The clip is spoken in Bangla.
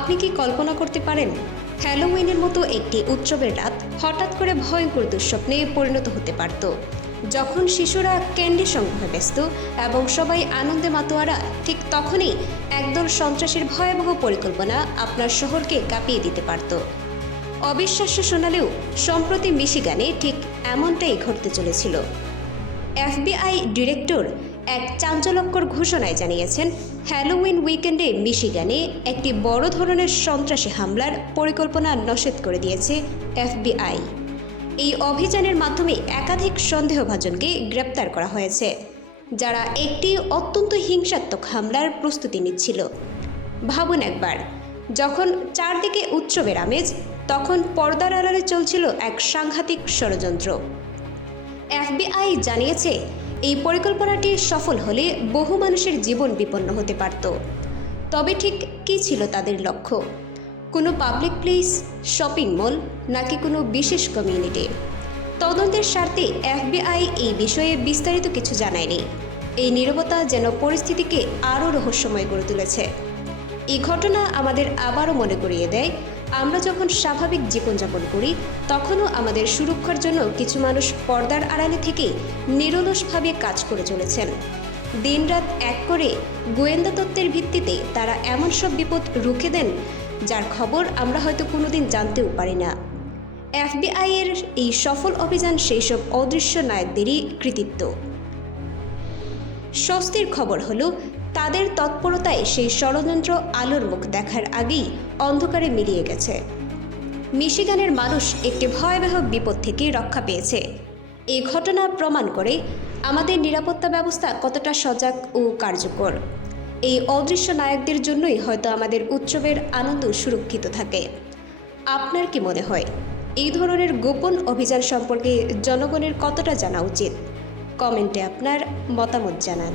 আপনি কি কল্পনা করতে পারেন? হ্যালোউইনের মতো একটি উৎসবের রাত হঠাৎ করে ভয়ঙ্কর দুঃস্বপ্নে পরিণত হতে পারত। যখন শিশুরা ক্যান্ডি সংগ্রহে ব্যস্ত এবং সবাই আনন্দে মাতোয়ারা, ঠিক তখনই একদল সন্ত্রাসীর ভয়াবহ পরিকল্পনা আপনার শহরকে কাঁপিয়ে দিতে পারত। অবিশ্বাস্য শোনালেও, সম্প্রতি মিশিগানে ঠিক এমনটাই ঘটতে চলেছিল। এফবিআই ডিরেক্টর এক চাঞ্চল্যকর ঘোষণায় জানিয়েছেন, হ্যালোউইন উইকেন্ডে মিশিগানে একটি বড় ধরনের সন্ত্রাসী হামলার পরিকল্পনা নস্যাৎ করে দিয়েছে এফবিআই। এই অভিযানের মাধ্যমে একাধিক সন্দেহভাজনকে গ্রেপ্তার করা হয়েছে, যারা একটি অত্যন্ত হিংসাত্মক হামলার প্রস্তুতি নিচ্ছিল। ভাবুন একবার, যখন চারদিকে উৎসবের আমেজ, তখন পর্দার আড়ালে চলছিল এক সাংঘাতিক ষড়যন্ত্র। এফবিআই জানিয়েছে এই পরিকল্পনাটি সফল হলে বহু মানুষের জীবন বিপন্ন হতে পারত। তবে ঠিক কী ছিল তাদের লক্ষ্য? কোনো পাবলিক প্লেস, শপিং মল, নাকি কোনো বিশেষ কমিউনিটি? তদন্তের স্বার্থে এফবিআই এই বিষয়ে বিস্তারিত কিছু জানায়নি। এই নীরবতা যেন পরিস্থিতিকে আরও রহস্যময় করে তুলেছে। এই ঘটনা আমাদের আবারও মনে করিয়ে দেয় আমরা যখন স্বাভাবিক জীবনযাপন করি, তখনও আমাদের সুরক্ষার জন্য কিছু মানুষ পর্দার আড়ালে থেকে নিরলসভাবে কাজ করে চলেছেন। দিনরাত এক করে গোয়েন্দা তত্ত্বের ভিত্তিতে তারা এমন সব বিপদ রুখে দেন, যার খবর আমরা হয়তো কোনোদিন জানতেও পারি না। এফবিআই এর এই সফল অভিযান সেই সব অদৃশ্য নায়কদেরই কৃতিত্ব। স্বস্তির খবর হলো তাদের তৎপরতায় সেই ষড়যন্ত্র আলোর মুখ দেখার আগেই অন্ধকারে মিলিয়ে গেছে। মিশিগানের মানুষ একটি ভয়াবহ বিপদ থেকে রক্ষা পেয়েছে। এই ঘটনা প্রমাণ করে আমাদের নিরাপত্তা ব্যবস্থা কতটা সজাগ ও কার্যকর। এই অদৃশ্য নায়কদের জন্যই হয়তো আমাদের উৎসবের আনন্দ সুরক্ষিত থাকে। আপনার কি মনে হয়, এই ধরনের গোপন অভিযান সম্পর্কে জনগণের কতটা জানা উচিত? কমেন্টে আপনার মতামত জানান।